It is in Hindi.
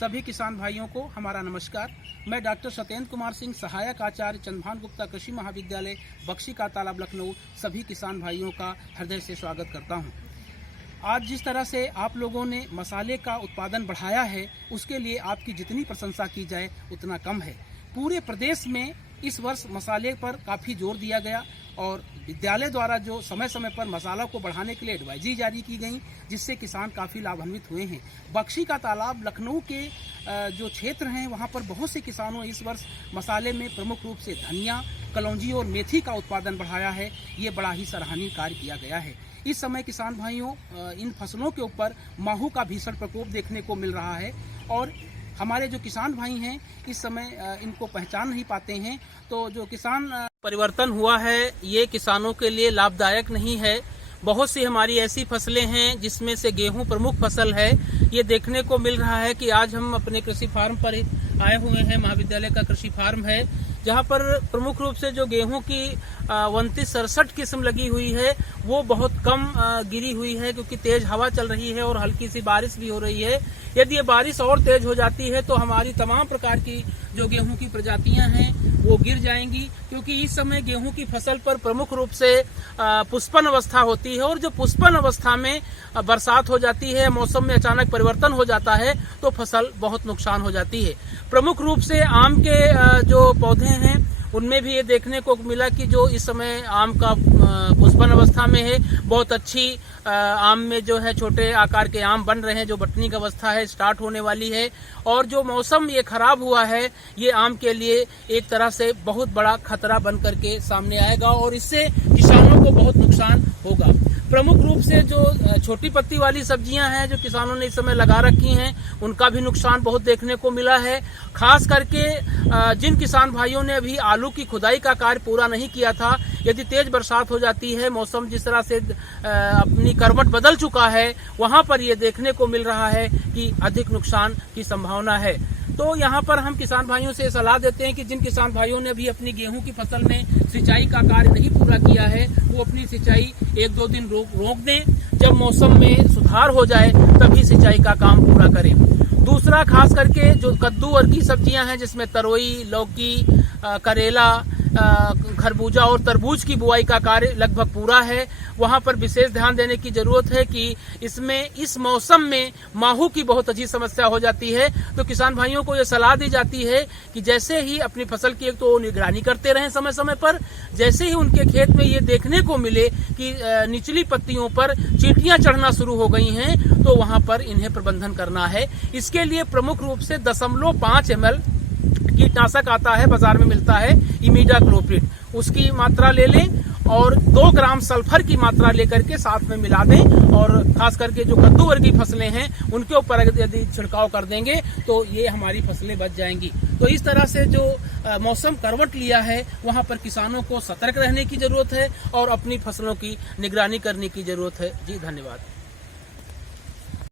सभी किसान भाइयों को हमारा नमस्कार। मैं डॉक्टर सत्येंद्र कुमार सिंह, सहायक आचार्य चंद्रभान गुप्ता कृषि महाविद्यालय, बख्शी का तालाब, लखनऊ, सभी किसान भाइयों का हृदय से स्वागत करता हूं। आज जिस तरह से आप लोगों ने मसाले का उत्पादन बढ़ाया है, उसके लिए आपकी जितनी प्रशंसा की जाए उतना कम है। पूरे प्रदेश में इस वर्ष मसाले पर काफ़ी जोर दिया गया और विद्यालय द्वारा जो समय समय पर मसाला को बढ़ाने के लिए एडवाइजरी जारी की गई, जिससे किसान काफ़ी लाभान्वित हुए हैं। बख्शी का तालाब, लखनऊ के जो क्षेत्र हैं, वहाँ पर बहुत से किसानों इस वर्ष मसाले में प्रमुख रूप से धनिया, कलौंजी और मेथी का उत्पादन बढ़ाया है। ये बड़ा ही सराहनीय कार्य किया गया है। इस समय किसान भाइयों, इन फसलों के ऊपर माहू का भीषण प्रकोप देखने को मिल रहा है और हमारे जो किसान भाई हैं इस समय इनको पहचान नहीं पाते हैं। तो जो किसान परिवर्तन हुआ है, ये किसानों के लिए लाभदायक नहीं है। बहुत सी हमारी ऐसी फसलें हैं जिसमें से गेहूं प्रमुख फसल है। ये देखने को मिल रहा है कि आज हम अपने कृषि फार्म पर आए हुए हैं। महाविद्यालय का कृषि फार्म है, जहां पर प्रमुख रूप से जो गेहूं की 2967 किस्म लगी हुई है, वो बहुत कम गिरी हुई है, क्योंकि तेज हवा चल रही है और हल्की सी बारिश भी हो रही है। यदि ये बारिश और तेज हो जाती है तो हमारी तमाम प्रकार की जो गेहूं की प्रजातियां हैं वो गिर जाएंगी, क्योंकि इस समय गेहूं की फसल पर प्रमुख रूप से पुष्पन अवस्था होती है और जो पुष्पन अवस्था में बरसात हो जाती है, मौसम में अचानक परिवर्तन हो जाता है, तो फसल बहुत नुकसान हो जाती है। प्रमुख रूप से आम के जो पौधे हैं उनमें भी ये देखने को मिला कि जो इस समय आम का पुष्पन अवस्था में है, बहुत अच्छी आम में जो है छोटे आकार के आम बन रहे हैं, जो बटनी की अवस्था है, स्टार्ट होने वाली है। और जो मौसम ये खराब हुआ है, ये आम के लिए एक तरह से बहुत बड़ा खतरा बन करके सामने आएगा और इससे किसानों को बहुत नुकसान होगा। प्रमुख रूप से जो छोटी पत्ती वाली सब्जियां हैं जो किसानों ने इस समय लगा रखी हैं, उनका भी नुकसान बहुत देखने को मिला है। खास करके जिन किसान भाइयों ने अभी आलू की खुदाई का कार्य पूरा नहीं किया था, यदि तेज बरसात हो जाती है, मौसम जिस तरह से अपनी करवट बदल चुका है, वहां पर ये देखने को मिल रहा है कि अधिक नुकसान की संभावना है। तो यहाँ पर हम किसान भाइयों से सलाह देते हैं कि जिन किसान भाइयों ने अभी अपनी गेहूं की फसल में सिंचाई का कार्य नहीं पूरा किया है, वो अपनी सिंचाई 1-2 दिन रोक दें। जब मौसम में सुधार हो जाए तभी सिंचाई का काम पूरा करें। दूसरा, खास करके जो कद्दू वर्गीय सब्जियां हैं, जिसमें तरोई, लौकी, करेला, खरबूजा और तरबूज की बुआई का कार्य लगभग पूरा है। वहां पर विशेष ध्यान देने की जरूरत है कि इसमें इस मौसम में माहू की बहुत अच्छी समस्या हो जाती है। तो किसान भाइयों को यह सलाह दी जाती है कि जैसे ही अपनी फसल की एक तो निगरानी करते रहें समय समय पर, जैसे ही उनके खेत में ये देखने को मिले कि निचली पत्तियों पर चींटियां चढ़ना शुरू हो गई हैं, तो वहां पर इन्हें प्रबंधन करना है। इसके लिए प्रमुख रूप से 0.5 ml कीटनाशक आता है, बाजार में मिलता है, इमिडाक्लोप्रिड, उसकी मात्रा ले लें और 2 ग्राम सल्फर की मात्रा लेकर के साथ में मिला दें। और खास करके जो कद्दू वर्गीय फसलें हैं उनके ऊपर यदि छिड़काव कर देंगे तो ये हमारी फसलें बच जाएंगी। तो इस तरह से जो मौसम करवट लिया है, वहां पर किसानों को सतर्क रहने की जरूरत है और अपनी फसलों की निगरानी करने की जरूरत है। जी, धन्यवाद।